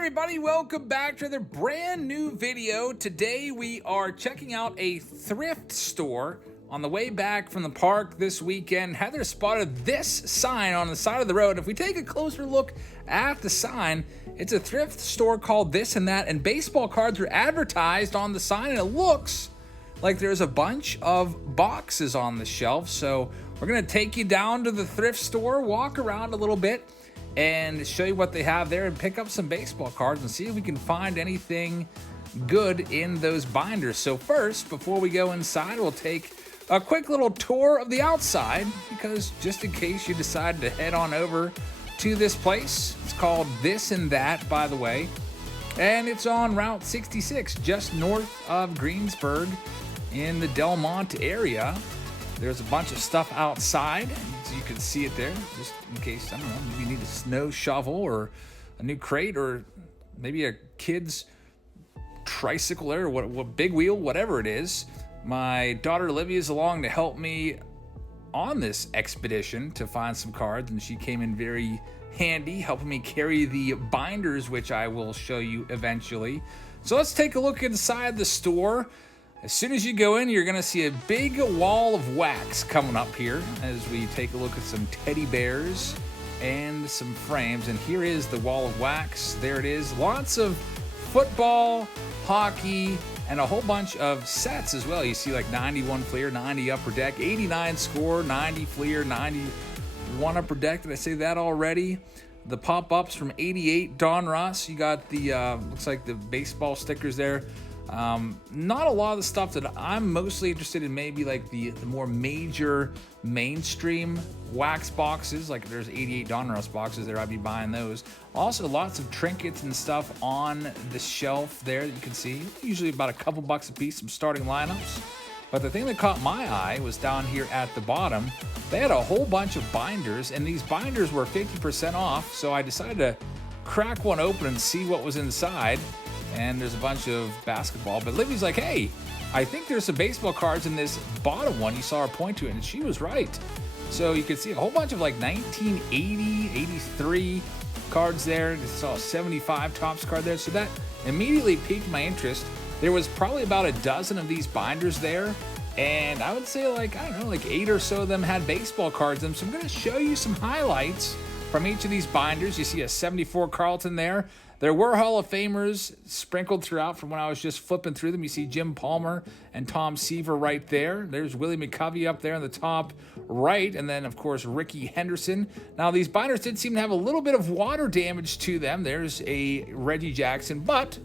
everybody, welcome back to the brand new video. Today we are checking out a thrift store. On the way back from the park this weekend, Heather spotted this sign on the side of the road. If we take a closer look at the sign, it's a thrift store called This and That, and baseball cards are advertised on the sign, and it looks like there's a bunch of boxes on the shelf. So we're gonna take you down to the thrift store, walk around a little bit, and show you what they have there and pick up some baseball cards and see if we can find anything good in those binders. So first, before we go inside, we'll take a quick little tour of the outside, because just in case you decided to head on over to this place, it's called This and That, by the way, and it's on Route 66, just north of Greensburg in the Del Monte area. There's a bunch of stuff outside, so you can see it there, just in case, I don't know, maybe you need a snow shovel or a new crate or maybe a kid's tricycle there, or what big wheel, whatever it is. My daughter Olivia is along to help me on this expedition to find some cards, and she came in very handy, helping me carry the binders, which I will show you eventually. So let's take a look inside the store. As soon as you go in, you're gonna see a big wall of wax coming up here as we take a look at some teddy bears and some frames. And here is the wall of wax. There it is. Lots of football, hockey, and a whole bunch of sets as well. You see like 91 Fleer, 90 Upper Deck, 89 Score, 90 Fleer, 91 Upper Deck. Did I say that already? The pop-ups from 88 Donruss. You got the, looks like the baseball stickers there. Not a lot of the stuff that I'm mostly interested in, maybe like the more major mainstream wax boxes, like there's 88 Donruss boxes there, I'd be buying those. Also lots of trinkets and stuff on the shelf there that you can see, usually about a couple bucks a piece, some starting lineups. But the thing that caught my eye was down here at the bottom. They had a whole bunch of binders, and these binders were 50% off, so I decided to crack one open and see what was inside. And there's a bunch of basketball, but Livy's like, hey, I think there's some baseball cards in this bottom one. You saw her point to it, and she was right. So you can see a whole bunch of like 1980, 83 cards there. You saw a 75 Topps card there. So that immediately piqued my interest. There was probably about a dozen of these binders there, and I would say like, I don't know, like 8 or so of them had baseball cards in them. So I'm gonna show you some highlights from each of these binders. You see a 74 Carlton there. There were Hall of Famers sprinkled throughout from when I was just flipping through them. You see Jim Palmer and Tom Seaver right there. There's Willie McCovey up there in the top right. And then, of course, Ricky Henderson. Now, these binders did seem to have a little bit of water damage to them. There's a Reggie Jackson, but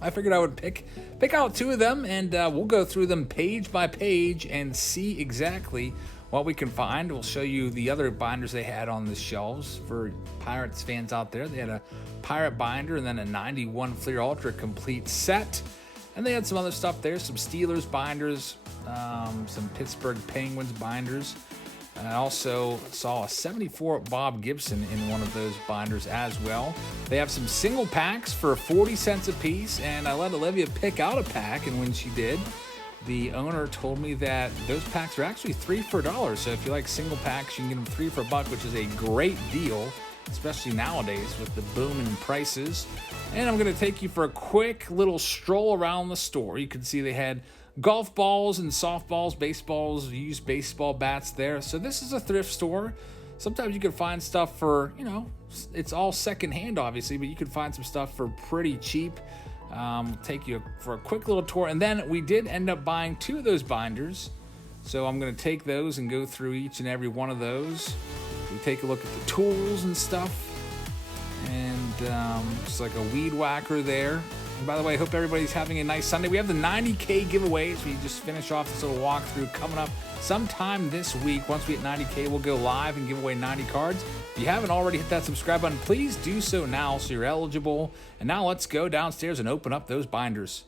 I figured I would pick out 2 of them, and we'll go through them page by page and see exactly what we can find. We'll show you the other binders they had on the shelves for Pirates fans out there. They had a Pirate binder and then a 91 Fleer Ultra complete set. And they had some other stuff there, some Steelers binders, some Pittsburgh Penguins binders. And I also saw a 74 Bob Gibson in one of those binders as well. They have some single packs for 40 cents a piece, and I let Olivia pick out a pack, and when she did, the owner told me that those packs are actually 3 for $1. So if you like single packs, you can get them 3 for $1, which is a great deal, especially nowadays with the boom in prices. And I'm going to take you for a quick little stroll around the store. You can see they had golf balls and softballs, baseballs, used baseball bats there. So this is a thrift store. Sometimes you can find stuff for, you know, it's all secondhand obviously, but you can find some stuff for pretty cheap. Take you for a quick little tour, and then we did end up buying 2 of those binders, so I'm going to take those and go through each and every one of those. We take a look at the tools and stuff, and it's like a weed whacker there. And by the way, I hope everybody's having a nice Sunday. We have the 90K giveaways. We just finished off this little walkthrough coming up sometime this week. Once we hit 90K, we'll go live and give away 90 cards. If you haven't already hit that subscribe button, please do so now so you're eligible. And now let's go downstairs and open up those binders.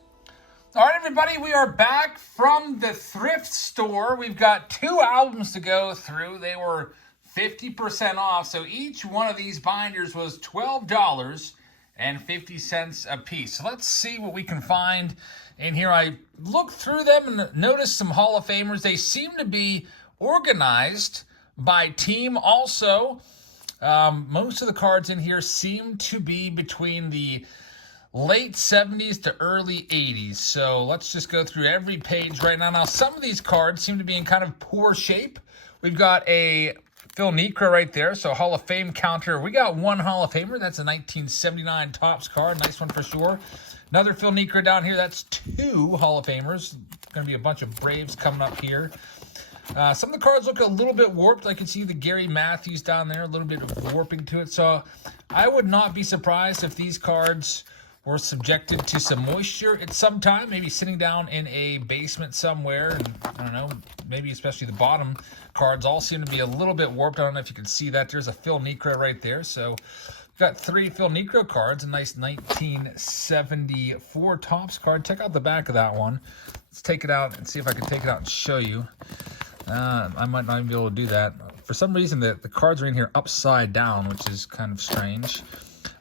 All right, everybody, we are back from the thrift store. We've got 2 albums to go through. They were 50% off, so each one of these binders was $12.50 a piece. So let's see what we can find in here. I looked through them and noticed some Hall of Famers. They seem to be organized by team also. Most of the cards in here seem to be between the late 70s to early 80s. So let's just go through every page right now. Now, some of these cards seem to be in kind of poor shape. We've got a Phil Niekro right there, so Hall of Fame counter. We got one Hall of Famer. That's a 1979 Topps card. Nice one for sure. Another Phil Niekro down here. That's two Hall of Famers. Going to be a bunch of Braves coming up here. Some of the cards look a little bit warped. I can see the Gary Matthews down there, a little bit of warping to it. So I would not be surprised if these cards were subjected to some moisture at some time, maybe sitting down in a basement somewhere. And I don't know, maybe especially the bottom cards all seem to be a little bit warped. I don't know if you can see that. There's a Phil Niekro right there. So we've got three Phil Niekro cards, a nice 1974 Topps card. Check out the back of that one. Let's take it out and see if I can take it out and show you. I might not even be able to do that. For some reason, the cards are in here upside down, which is kind of strange.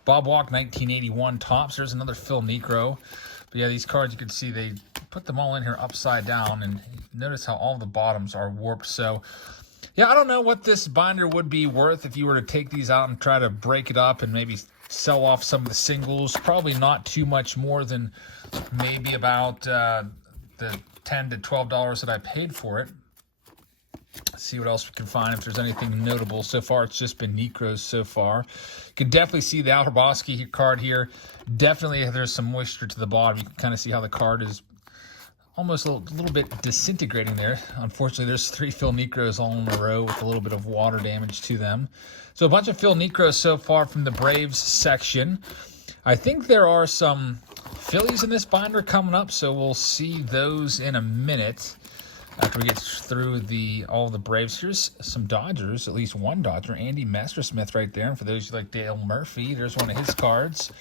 Bob Walk, 1981 Topps. There's another Phil Niekro. But yeah, these cards, you can see they put them all in here upside down. And notice how all the bottoms are warped. So, yeah, I don't know what this binder would be worth if you were to take these out and try to break it up and maybe sell off some of the singles. Probably not too much more than maybe about the $10 to $12 that I paid for it. Let's see what else we can find, if there's anything notable. So far, it's just been Niekros so far. You can definitely see the Al Hrabosky card here. Definitely, there's some moisture to the bottom. You can kind of see how the card is almost a little bit disintegrating there. Unfortunately, there's three Phil Niekros all in a row with a little bit of water damage to them. So a bunch of Phil Niekros so far from the Braves section. I think there are some Phillies in this binder coming up, so we'll see those in a minute. After we get through all the Braves, here's some Dodgers, at least one Dodger, Andy Messersmith right there. And for those who like Dale Murphy, there's one of his cards.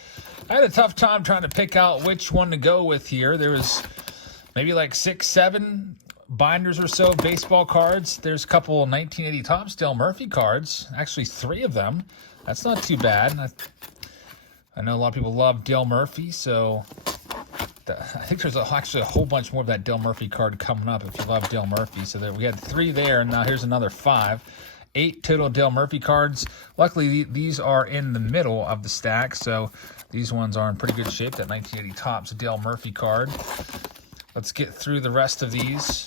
I had a tough time trying to pick out which one to go with here. There was maybe like 6, 7 binders or so of baseball cards. There's a couple 1980 Topps Dale Murphy cards, actually 3 of them. That's not too bad. I know a lot of people love Dale Murphy, so I think there's actually a whole bunch more of that Dale Murphy card coming up if you love Dale Murphy. So we had 3 there, and now here's another 5. 8 total Dale Murphy cards. Luckily, these are in the middle of the stack, so these ones are in pretty good shape. That 1980 Topps Dale Murphy card. Let's get through the rest of these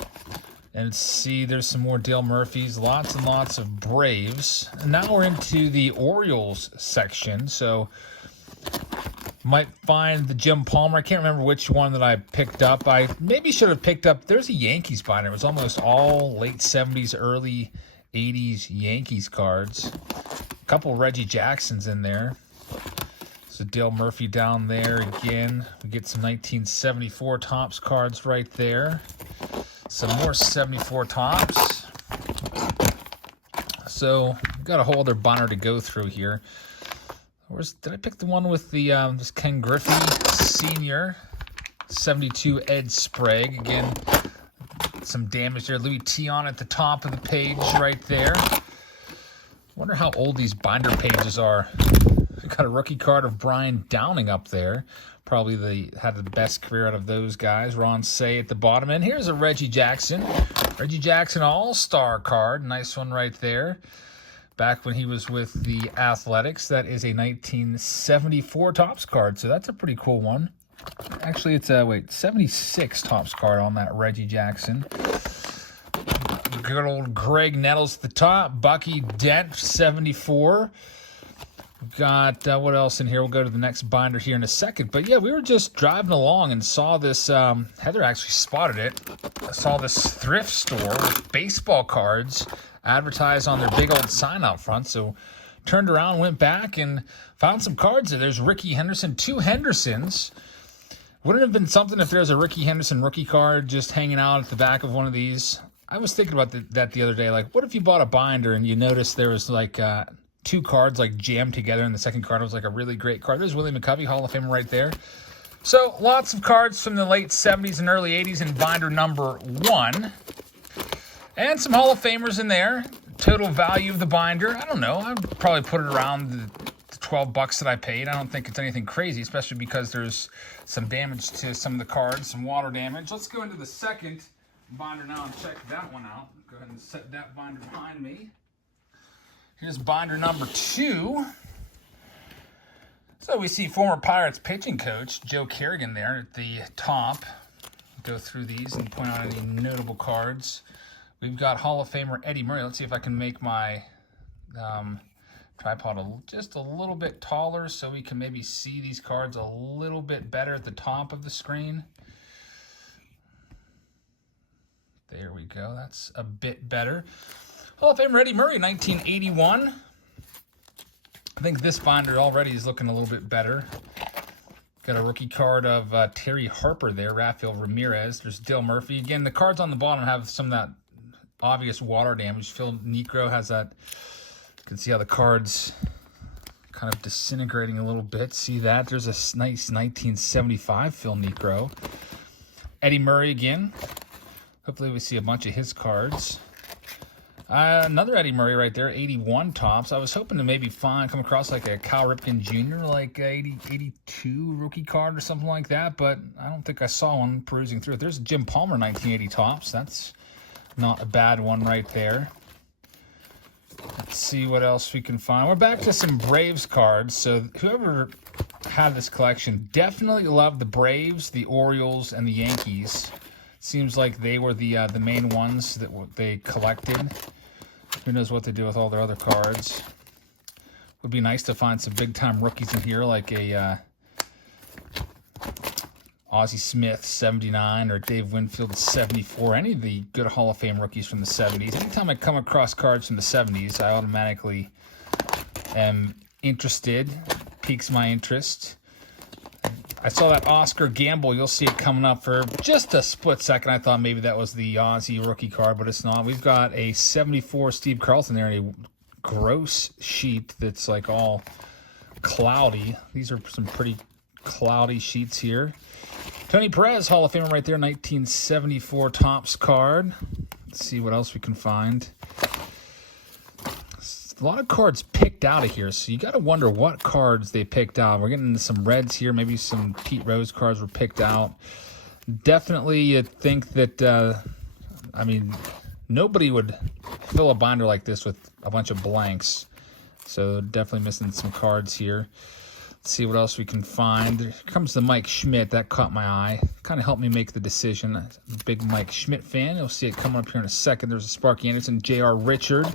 and see. There's some more Dale Murphys, lots and lots of Braves. And now we're into the Orioles section, so might find the Jim Palmer. I can't remember which one that I picked up. I maybe should have picked up. There's a Yankees binder. It was almost all late 70s, early 80s Yankees cards. A couple Reggie Jacksons in there. So Dale Murphy down there again. We get some 1974 Topps cards right there. Some more 74 Topps. So we've got a whole other binder to go through here. Did I pick the one with the this Ken Griffey Sr. 72 Ed Sprague? Again, some damage there. Louis Tion at the top of the page right there. Wonder how old these binder pages are. I got a rookie card of Brian Downing up there. Probably had the best career out of those guys. Ron Say at the bottom. And here's a Reggie Jackson. Reggie Jackson All-Star card. Nice one right there. Back when he was with the Athletics. That is a 1974 Topps card, so that's a pretty cool one. Actually, it's a 76 Topps card on that Reggie Jackson. Good old Greg Nettles at the top. Bucky Dent, 74. We've got, what else in here? We'll go to the next binder here in a second. But yeah, we were just driving along and saw this, Heather actually spotted it. I saw this thrift store with baseball cards advertised on their big old sign out front. So turned around, went back, and found some cards there. There's Ricky Henderson, 2 Hendersons. Wouldn't it have been something if there was a Ricky Henderson rookie card just hanging out at the back of one of these? I was thinking about that the other day. Like, what if you bought a binder and you noticed there was like 2 cards like jammed together, and the second card was like a really great card. There's Willie McCovey, Hall of Famer right there. So lots of cards from the late 70s and early 80s in binder number 1. And some Hall of Famers in there. Total value of the binder, I don't know. I'd probably put it around the $12 that I paid. I don't think it's anything crazy, especially because there's some damage to some of the cards, some water damage. Let's go into the second binder now and check that one out. Go ahead and set that binder behind me. Here's binder number 2. So we see former Pirates pitching coach Joe Kerrigan there at the top. Go through these and point out any notable cards. We've got Hall of Famer Eddie Murray. Let's see if I can make my tripod just a little bit taller so we can maybe see these cards a little bit better at the top of the screen. There we go. That's a bit better. Hall of Famer Eddie Murray, 1981. I think this binder already is looking a little bit better. Got a rookie card of Terry Harper there, Rafael Ramirez. There's Dale Murphy. Again, the cards on the bottom have some of that obvious water damage. Phil Niekro has that. You can see how the card's kind of disintegrating a little bit. See that? There's a nice 1975 Phil Niekro. Eddie Murray again. Hopefully we see a bunch of his cards. Another Eddie Murray right there, 81 tops. I was hoping to maybe come across like a Cal Ripken Jr., like 82 rookie card or something like that, but I don't think I saw one perusing through it. There's Jim Palmer, 1980 tops. That's not a bad one right there. Let's see what else we can find. We're back to some Braves cards. So whoever had this collection definitely loved the Braves, the Orioles, and the Yankees. Seems like they were the main ones that they collected. Who knows what they do with all their other cards. Would be nice to find some big-time rookies in here, like a Ozzie Smith, 79, or Dave Winfield, 74. Any of the good Hall of Fame rookies from the 70s. Anytime I come across cards from the 70s, I automatically am interested. Piques my interest. I saw that Oscar Gamble. You'll see it coming up for just a split second. I thought maybe that was the Ozzie rookie card, but it's not. We've got a 74 Steve Carlton there, a gross sheet that's like all cloudy. These are some pretty cloudy sheets here. Tony Perez, Hall of Famer right there, 1974 Topps card. Let's see what else we can find. A lot of cards picked out of here, so you got to wonder what cards they picked out. We're getting into some reds here. Maybe some Pete Rose cards were picked out. Definitely you'd think that, I mean, nobody would fill a binder like this with a bunch of blanks. So definitely missing some cards here. Let's see what else we can find. Here comes the Mike Schmidt. That caught my eye. Kind of helped me make the decision. I'm a big Mike Schmidt fan. You'll see it coming up here in a second. There's a Sparky Anderson, J.R. Richard.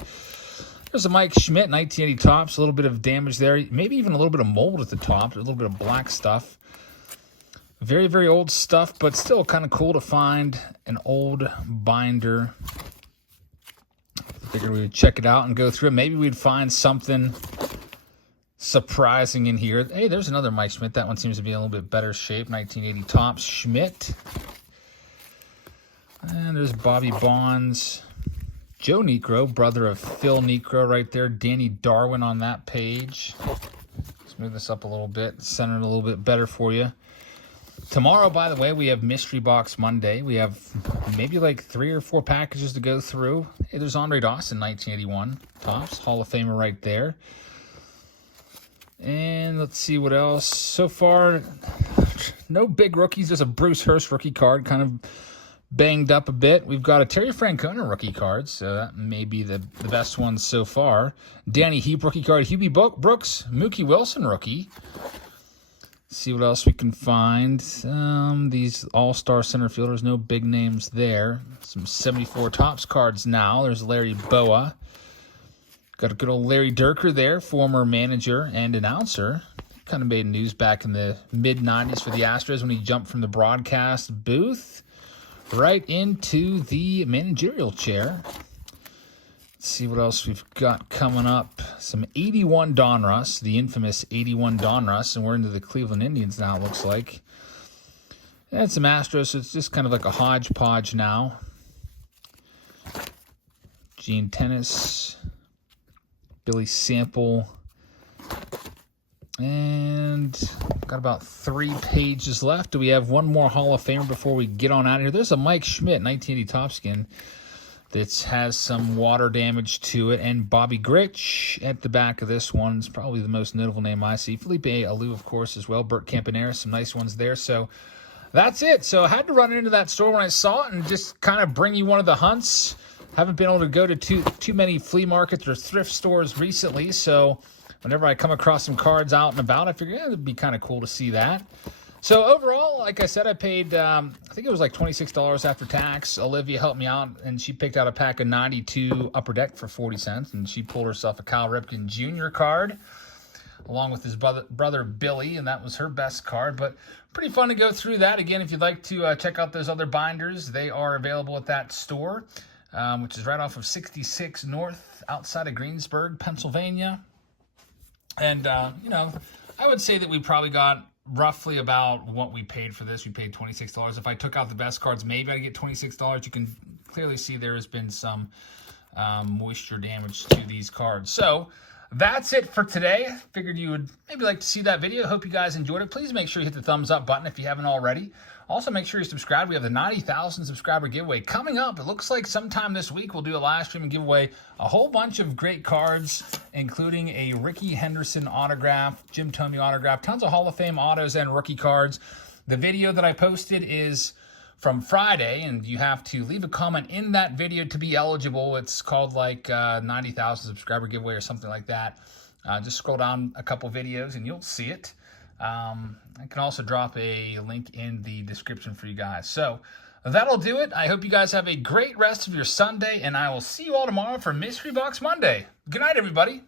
There's a Mike Schmidt, 1980 tops. A little bit of damage there. Maybe even a little bit of mold at the top. A little bit of black stuff. Very, very old stuff, but still kind of cool to find an old binder. Figured we would check it out and go through it. Maybe we'd find something surprising in here. Hey, there's another Mike Schmidt. That one seems to be in a little bit better shape. 1980 tops, Schmidt. And there's Bobby Bonds. Joe Niekro, brother of Phil Niekro right there. Danny Darwin on that page. Let's move this up a little bit, center it a little bit better for you. Tomorrow, by the way, we have Mystery Box Monday. We have maybe like 3 or 4 packages to go through. Hey, there's Andre Dawson, 1981 Topps. Hall of Famer right there. And let's see what else. So far, no big rookies. There's a Bruce Hurst rookie card, kind of banged up a bit. We've got a Terry Francona rookie card, so that may be the best one so far. Danny Heap rookie card. Hubie Brooks, Mookie Wilson rookie. See what else we can find. These all-star center fielders, no big names there. Some 74 Topps cards now. There's Larry Boa. Got a good old Larry Durker there, former manager and announcer. Kind of made news back in the mid-90s for the Astros when he jumped from the broadcast booth right into the managerial chair. Let's see what else we've got coming up. Some 81 Donruss, the infamous 81 Donruss, and we're into the Cleveland Indians now, it looks like. And some Astros, so it's just kind of like a hodgepodge now. Gene Tennis, Billy Sample, and got about 3 pages left. Do we have one more Hall of Famer before we get on out of here? There's a Mike Schmidt, 1980 Topskin, that has some water damage to it. And Bobby Grich at the back of this one is probably the most notable name I see. Felipe Alou, of course, as well. Bert Campanera, some nice ones there. So that's it. So I had to run into that store when I saw it and just kind of bring you one of the hunts. Haven't been able to go to too many flea markets or thrift stores recently, so whenever I come across some cards out and about, I figure it'd be kind of cool to see that. So overall, like I said, I paid, I think it was like $26 after tax. Olivia helped me out, and she picked out a pack of 92 Upper Deck for 40 cents, and she pulled herself a Cal Ripken Jr. card, along with his brother Billy, and that was her best card. But pretty fun to go through that. Again, if you'd like to check out those other binders, they are available at that store, which is right off of 66 North outside of Greensburg, Pennsylvania. And, you know, I would say that we probably got roughly about what we paid for this. We paid $26. If I took out the best cards, maybe I'd get $26. You can clearly see there has been some moisture damage to these cards. So that's it for today. Figured you would maybe like to see that video. Hope you guys enjoyed it. Please make sure you hit the thumbs up button if you haven't already. Also, make sure you subscribe. We have the 90,000 subscriber giveaway coming up. It looks like sometime this week we'll do a live stream and give away a whole bunch of great cards, including a Rickey Henderson autograph, Jim Thome autograph, tons of Hall of Fame autos and rookie cards. The video that I posted is from Friday, and you have to leave a comment in that video to be eligible. It's called like 90,000 subscriber giveaway or something like that. Just scroll down a couple videos and you'll see it. I can also drop a link in the description for you guys. So that'll do it. I hope you guys have a great rest of your Sunday, and I will see you all tomorrow for Mystery Box Monday. Good night, everybody.